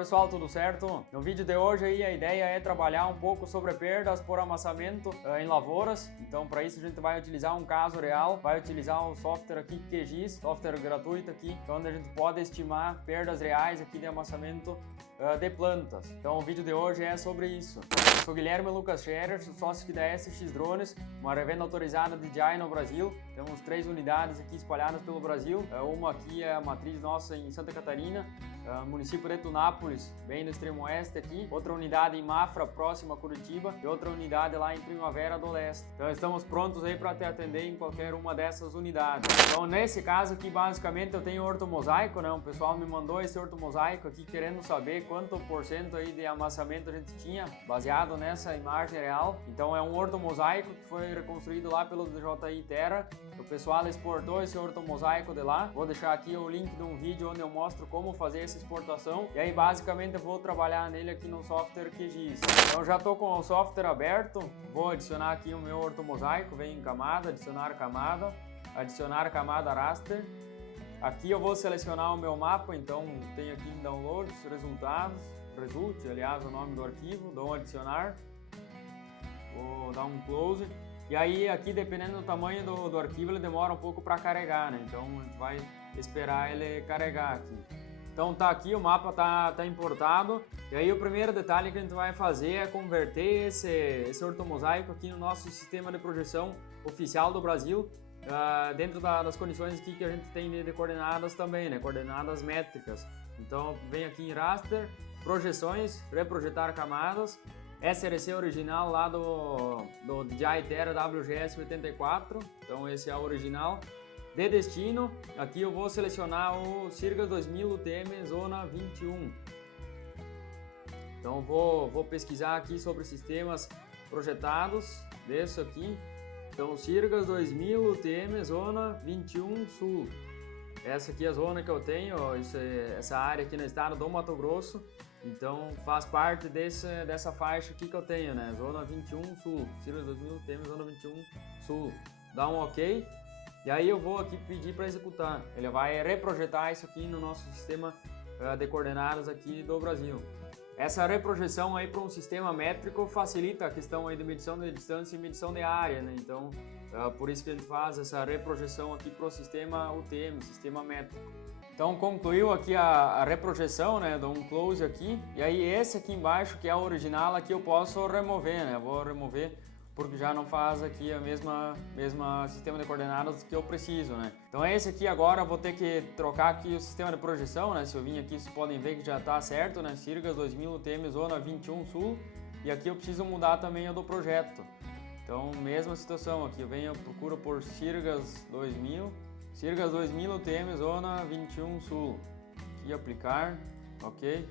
pessoal, tudo certo? No vídeo de hoje aí a ideia é trabalhar um pouco sobre perdas por amassamento em lavouras. Então para isso a gente vai utilizar um caso real, vai utilizar o software aqui QGIS, software gratuito aqui, onde a gente pode estimar perdas reais aqui de amassamento de plantas. Então o vídeo de hoje é sobre isso. Eu sou Guilherme Lucas Scherer, sócio aqui da SX Drones, uma revenda autorizada de DJI no Brasil. Temos 3 unidades aqui espalhadas pelo Brasil. Uma aqui é a matriz nossa em Santa Catarina, município de Tunápolis, bem no extremo oeste aqui. Outra unidade em Mafra, próxima a Curitiba, e outra unidade lá em Primavera do Leste. Então estamos prontos aí para te atender em qualquer uma dessas unidades. Então nesse caso aqui basicamente eu tenho ortomosaico, né? O pessoal me mandou esse ortomosaico aqui querendo saber quanto % aí de amassamento a gente tinha, baseado nessa imagem real. Então é um ortomosaico que foi reconstruído lá pelo DJI Terra. O pessoal exportou esse ortomosaico de lá. Vou deixar aqui o link de um vídeo onde eu mostro como fazer essa exportação. E aí basicamente eu vou trabalhar nele aqui no software QGIS. Então já estou com o software aberto. Vou adicionar aqui o meu ortomosaico. Vem em camada, adicionar camada raster. Aqui eu vou selecionar o meu mapa. Então tem aqui em downloads, resultados. Result, aliás, o nome do arquivo. Dou um adicionar. Vou dar um close. E aí aqui, dependendo do tamanho do arquivo, ele demora um pouco para carregar, né? Então a gente vai esperar ele carregar aqui. Então tá aqui, o mapa tá importado. E aí o primeiro detalhe que a gente vai fazer é converter esse ortomosaico aqui no nosso sistema de projeção oficial do Brasil, dentro das condições aqui que a gente tem de coordenadas também, né? Coordenadas métricas. Então vem aqui em raster, projeções, reprojetar camadas. SRC original lá do DJI Terra WGS 84, então esse é o original. De destino, aqui eu vou selecionar o Sirgas 2000 UTM Zona 21. Então vou pesquisar aqui sobre sistemas projetados, desço aqui. Então Sirgas 2000 UTM Zona 21 Sul. Essa aqui é a zona que eu tenho, essa área aqui no estado do Mato Grosso. Então faz parte dessa faixa aqui que eu tenho, né? Zona 21 Sul, Sirgas 2000 UTM Zona 21 Sul. Dá um OK. E aí eu vou aqui pedir para executar. Ele vai reprojetar isso aqui no nosso sistema de coordenadas aqui do Brasil. Essa reprojeção aí para um sistema métrico facilita a questão aí de medição de distância e medição de área, né? Então por isso que a gente faz essa reprojeção aqui para o sistema UTM, sistema métrico. Então concluiu aqui a reprojeção, né? Dou um close aqui. E aí esse aqui embaixo, que é o original, aqui eu posso remover, né? Vou remover porque já não faz aqui a mesma sistema de coordenadas que eu preciso, né? Então esse aqui agora eu vou ter que trocar aqui o sistema de projeção, né? Se eu vim aqui, vocês podem ver que já está certo, né? Sirgas 2000 UTM Zona 21 Sul. E aqui eu preciso mudar também o do projeto. Então mesma situação aqui, eu procuro por Sirgas 2000 UTM Zona 21 Sul. Aqui aplicar, OK.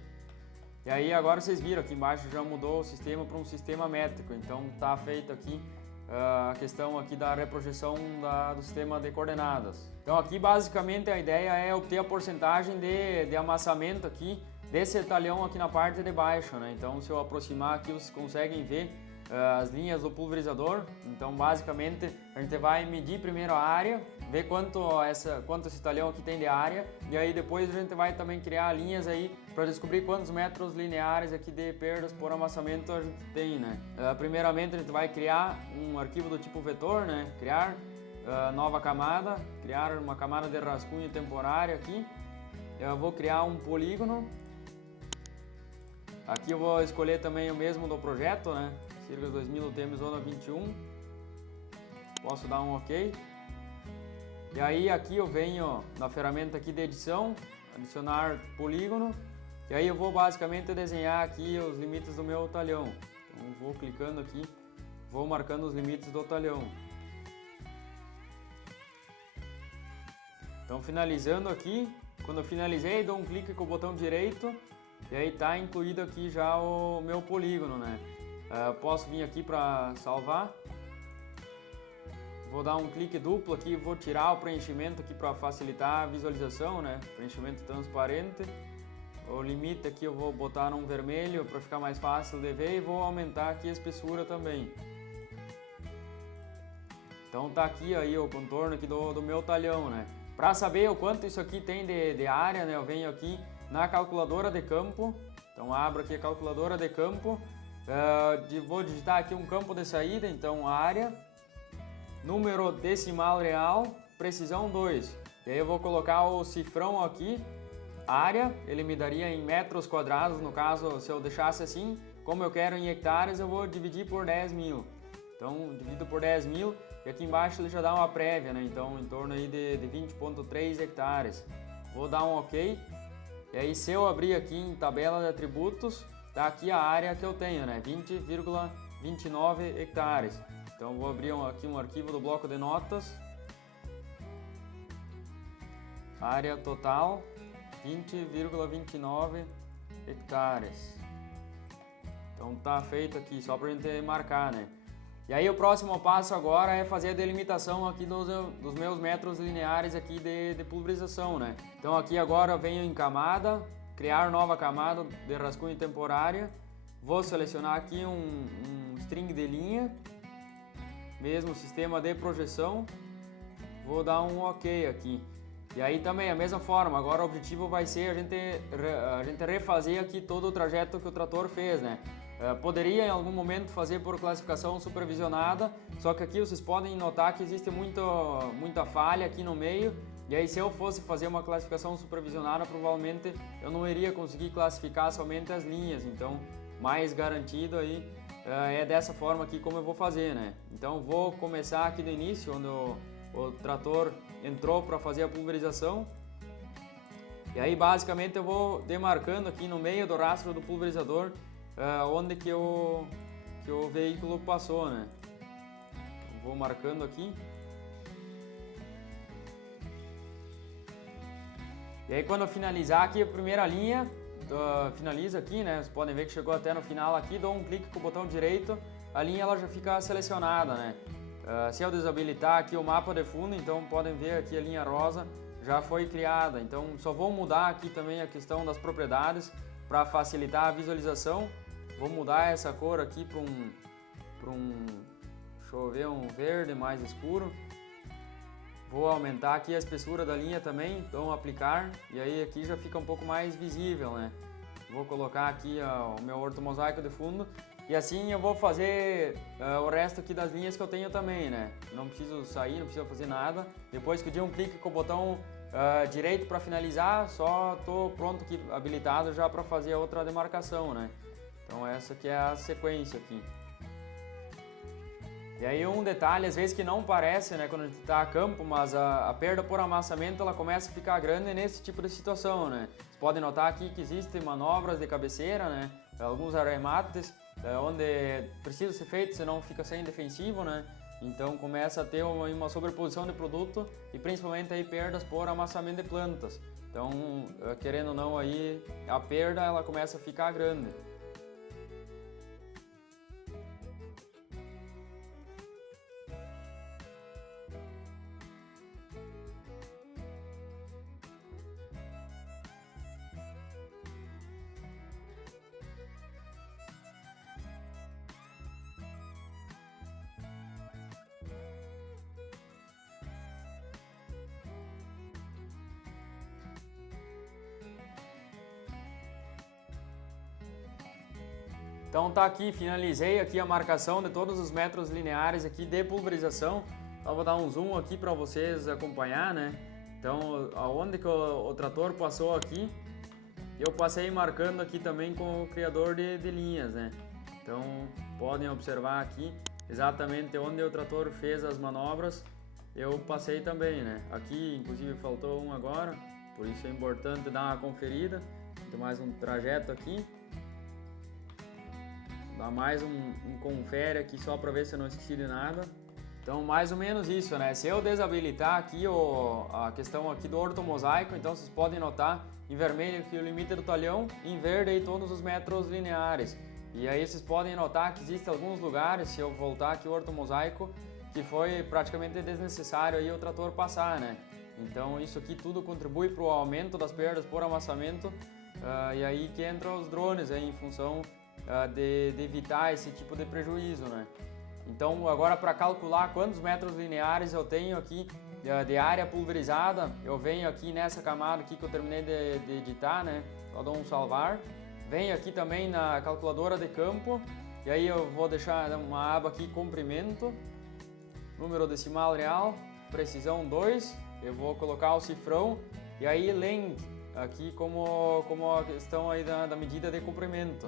E aí agora vocês viram aqui embaixo já mudou o sistema para um sistema métrico. Então tá feito aqui a questão aqui da reprojeção do sistema de coordenadas. Então aqui basicamente a ideia é obter a porcentagem de amassamento aqui desse talhão aqui na parte de baixo, né? Então se eu aproximar aqui vocês conseguem ver as linhas do pulverizador. Então basicamente a gente vai medir primeiro a área, ver quanto esse talhão aqui tem de área, e aí depois a gente vai também criar linhas aí para descobrir quantos metros lineares aqui de perdas por amassamento a gente tem, né? Primeiramente a gente vai criar um arquivo do tipo vetor, né? Criar nova camada, criar uma camada de rascunho temporária aqui. Eu vou criar um polígono. Aqui eu vou escolher também o mesmo do projeto, né? Sirgas 2000 UTM Zona 21. Posso dar um OK. E aí aqui eu venho na ferramenta aqui de edição, adicionar polígono. E aí eu vou basicamente desenhar aqui os limites do meu talhão. Então vou clicando aqui, vou marcando os limites do talhão. Então finalizando aqui, quando eu finalizei dou um clique com o botão direito. E aí tá incluído aqui já o meu polígono, né? Posso vir aqui para salvar. Vou dar um clique duplo aqui, vou tirar o preenchimento aqui para facilitar a visualização, né? Preenchimento transparente. O limite aqui eu vou botar num vermelho para ficar mais fácil de ver e vou aumentar aqui a espessura também. Então tá aqui aí o contorno aqui do meu talhão, né? Para saber o quanto isso aqui tem de área, né? Eu venho aqui na calculadora de campo Então abro aqui a calculadora de campo, vou digitar aqui um campo de saída, então área, número decimal real, precisão 2. E aí eu vou colocar o cifrão aqui, área, ele me daria em metros quadrados, no caso se eu deixasse assim, como eu quero em hectares eu vou dividir por 10.000. Então divido por 10.000 e aqui embaixo ele já dá uma prévia, né? Então em torno aí de 20,3 hectares. Vou dar um OK. E aí se eu abrir aqui em tabela de atributos, tá aqui a área que eu tenho, né? 20,29 hectares. Então vou abrir aqui um arquivo do bloco de notas. Área total 20,29 hectares. Então tá feito aqui, só pra gente marcar, né? E aí o próximo passo agora é fazer a delimitação aqui dos meus metros lineares aqui de pulverização, né? Então aqui agora eu venho em camada, criar nova camada de rascunho temporária. Vou selecionar aqui um string de linha, mesmo sistema de projeção. Vou dar um OK aqui. E aí também a mesma forma, agora o objetivo vai ser a gente refazer aqui todo o trajeto que o trator fez, né? Poderia em algum momento fazer por classificação supervisionada, só que aqui vocês podem notar que existe muita falha aqui no meio, e aí se eu fosse fazer uma classificação supervisionada, provavelmente eu não iria conseguir classificar somente as linhas, então mais garantido aí é dessa forma aqui como eu vou fazer, né? Então vou começar aqui do início, onde o trator entrou para fazer a pulverização. E aí basicamente eu vou demarcando aqui no meio do rastro do pulverizador onde que o veículo passou, né? Vou marcando aqui. E aí quando eu finalizar aqui a primeira linha, finaliza aqui, né? Vocês podem ver que chegou até no final aqui, dou um clique com o botão direito, a linha ela já fica selecionada, né? Se eu desabilitar aqui o mapa de fundo, então podem ver aqui a linha rosa já foi criada. Então só vou mudar aqui também a questão das propriedades para facilitar a visualização. Vou mudar essa cor aqui para deixa eu ver, um verde mais escuro. Vou aumentar aqui a espessura da linha também, então aplicar, e aí aqui já fica um pouco mais visível, né? Vou colocar aqui o meu ortomosaico de fundo. E assim eu vou fazer o resto aqui das linhas que eu tenho também, né? Não preciso sair, não preciso fazer nada. Depois que eu der um clique com o botão direito para finalizar, só estou pronto aqui, habilitado já para fazer a outra demarcação, né? Então essa aqui é a sequência aqui. E aí um detalhe, às vezes que não parece, né, quando a gente está a campo, mas a perda por amassamento ela começa a ficar grande nesse tipo de situação, né? Vocês podem notar aqui que existem manobras de cabeceira, né? Alguns arremates onde precisa ser feito, senão fica sem defensivo, né? Então começa a ter uma sobreposição de produto e principalmente aí perdas por amassamento de plantas. Então, querendo ou não, aí a perda ela começa a ficar grande. Então tá aqui, finalizei aqui a marcação de todos os metros lineares aqui de pulverização. Só vou dar um zoom aqui para vocês acompanhar, né? Então, aonde que o trator passou aqui, eu passei marcando aqui também com o criador de linhas, né? Então, podem observar aqui exatamente onde o trator fez as manobras, eu passei também, né? Aqui, inclusive, faltou um agora, por isso é importante dar uma conferida. Tem mais um trajeto aqui. Dá mais um confere aqui só para ver se eu não esqueci de nada. Então mais ou menos isso, né? Se eu desabilitar aqui a questão aqui do ortomosaico, então vocês podem notar em vermelho aqui o limite do talhão, em verde aí todos os metros lineares. E aí vocês podem notar que existem alguns lugares, se eu voltar aqui o ortomosaico, que foi praticamente desnecessário aí o trator passar, né? Então isso aqui tudo contribui para o aumento das perdas por amassamento, e aí que entram os drones aí em função de evitar esse tipo de prejuízo, né? Então agora para calcular quantos metros lineares eu tenho aqui de área pulverizada, eu venho aqui nessa camada aqui que eu terminei de editar, né? Só dou um salvar, Venho aqui também na calculadora de campo, e aí eu vou deixar uma aba aqui, comprimento, número decimal real, precisão 2, eu vou colocar o cifrão, e aí length, aqui como a questão aí da medida de comprimento.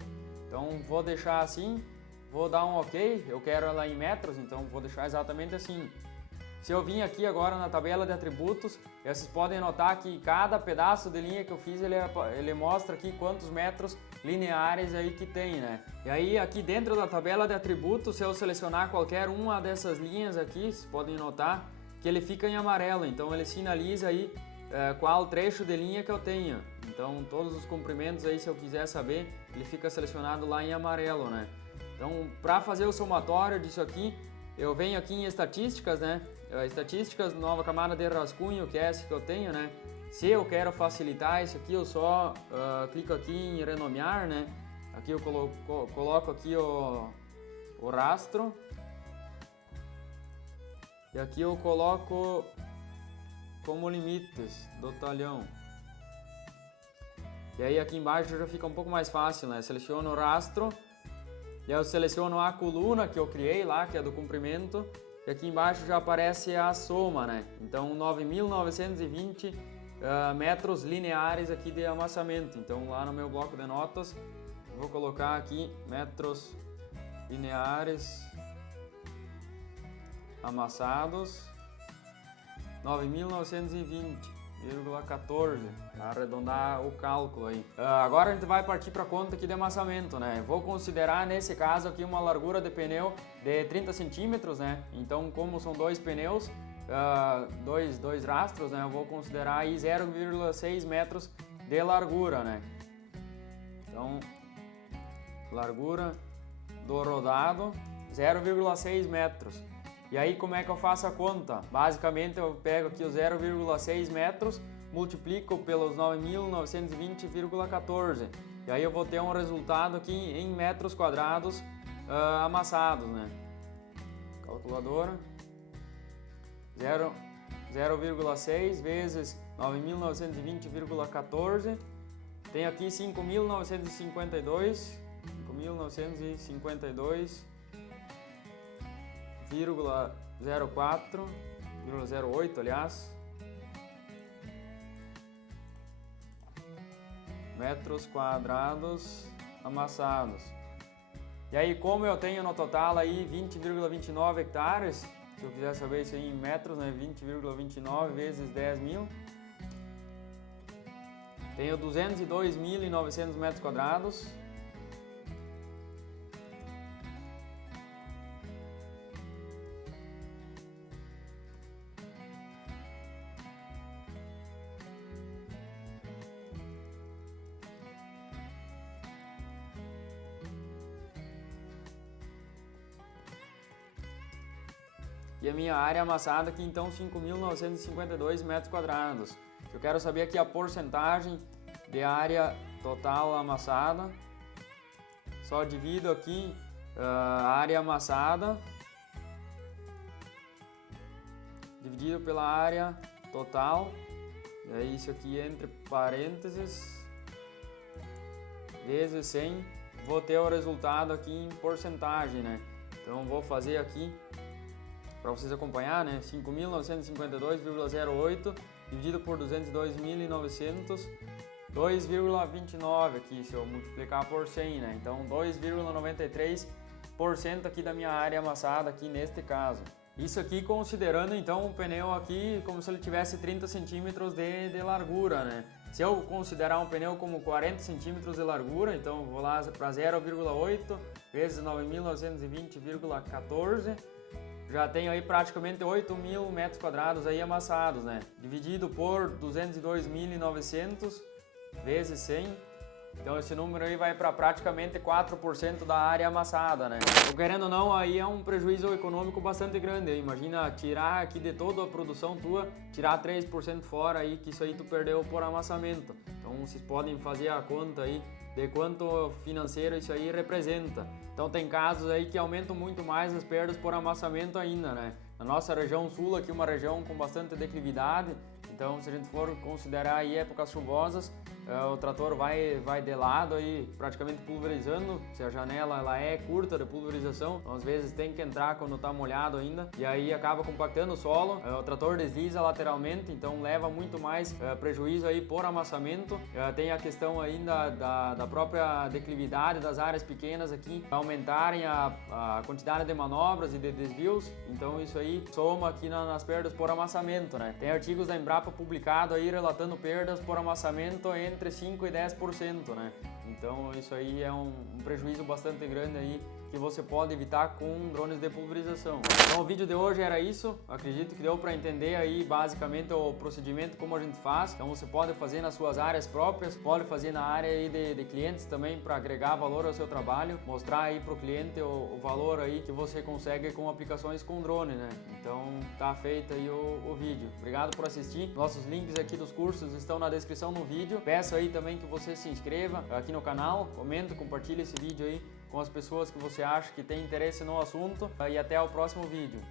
Então vou deixar assim, vou dar um OK, eu quero ela em metros, então vou deixar exatamente assim. Se eu vim aqui agora na tabela de atributos, vocês podem notar que cada pedaço de linha que eu fiz, ele mostra aqui quantos metros lineares aí que tem, né? E aí aqui dentro da tabela de atributos, se eu selecionar qualquer uma dessas linhas aqui, vocês podem notar que ele fica em amarelo, então ele sinaliza aí qual trecho de linha que eu tenho. Então todos os comprimentos aí, se eu quiser saber, ele fica selecionado lá em amarelo, né? Então para fazer o somatório disso aqui, eu venho aqui em estatísticas, né? Estatísticas, nova camada de rascunho, que é essa que eu tenho, né? Se eu quero facilitar isso aqui, eu só clico aqui em renomear, né? Aqui eu coloco aqui o rastro. E aqui eu coloco como limites do talhão. E aí aqui embaixo já fica um pouco mais fácil, né? Seleciono o rastro. E aí eu seleciono a coluna que eu criei lá, que é do comprimento. E aqui embaixo já aparece a soma, né? Então 9.920 metros lineares aqui de amassamento. Então lá no meu bloco de notas, eu vou colocar aqui metros lineares amassados, 9.920,14, para arredondar o cálculo aí. Agora a gente vai partir para a conta aqui de amassamento, né? Vou considerar nesse caso aqui uma largura de pneu de 30 centímetros, né? Então, como são dois pneus, dois rastros, né? Eu vou considerar aí 0,6 metros de largura, né? Então, largura do rodado, 0,6 metros. E aí como é que eu faço a conta? Basicamente eu pego aqui os 0,6 metros, multiplico pelos 9.920,14. E aí eu vou ter um resultado aqui em metros quadrados amassados, né? Calculadora. 0,6 vezes 9.920,14. Tem aqui 5.952,04,08, aliás, metros quadrados amassados. E aí, como eu tenho no total aí 20,29 hectares, se eu quiser saber isso aí em metros, né, 20,29 vezes 10.000, tenho 202.900 metros quadrados. E a minha área amassada aqui então 5.952 metros quadrados. Eu quero saber aqui a porcentagem de área total amassada. Só divido aqui a área amassada dividido pela área total. E aí isso aqui entre parênteses vezes 100. Vou ter o resultado aqui em porcentagem, né? Então vou fazer aqui para vocês acompanhar, né? 5.952,08 dividido por 202.900, 2,29 aqui, se eu multiplicar por 100, né? Então 2,93% aqui da minha área amassada aqui neste caso. Isso aqui considerando então o pneu aqui como se ele tivesse 30 centímetros de largura, né? Se eu considerar um pneu como 40 centímetros de largura, então eu vou lá para 0,8 vezes 9.920,14, já tenho aí praticamente 8.000 metros quadrados aí amassados, né? Dividido por 202.900 vezes 100. Então esse número aí vai para praticamente 4% da área amassada, né? Então, querendo ou não, aí é um prejuízo econômico bastante grande. Imagina tirar aqui de toda a produção tua, tirar 3% fora aí, que isso aí tu perdeu por amassamento. Então vocês podem fazer a conta aí de quanto financeiro isso aí representa. Então tem casos aí que aumentam muito mais as perdas por amassamento ainda, né? Na nossa região sul aqui, uma região com bastante declividade, Então, se a gente for considerar aí épocas chuvosas, o trator vai de lado aí, praticamente pulverizando. Se a janela ela é curta de pulverização, então, às vezes tem que entrar quando está molhado ainda, e aí acaba compactando o solo. O trator desliza lateralmente, então leva muito mais prejuízo aí por amassamento. Tem a questão ainda da própria declividade das áreas pequenas aqui, aumentarem a quantidade de manobras e de desvios, então isso aí soma aqui nas perdas por amassamento, né? Tem artigos da Embrapa publicado aí relatando perdas por amassamento entre 5% e 10%, né? Então isso aí é um prejuízo bastante grande aí que você pode evitar com drones de pulverização. Então o vídeo de hoje era isso, acredito que deu para entender aí basicamente o procedimento, como a gente faz. Então você pode fazer nas suas áreas próprias, pode fazer na área aí de clientes também para agregar valor ao seu trabalho, mostrar aí para o cliente o valor aí que você consegue com aplicações com drone, né? Então tá feito aí o vídeo. Obrigado por assistir. Nossos links aqui dos cursos estão na descrição do vídeo. Peço aí também que você se inscreva aqui no canal, comenta, compartilha esse vídeo aí com as pessoas que você acha que tem interesse no assunto, e até o próximo vídeo.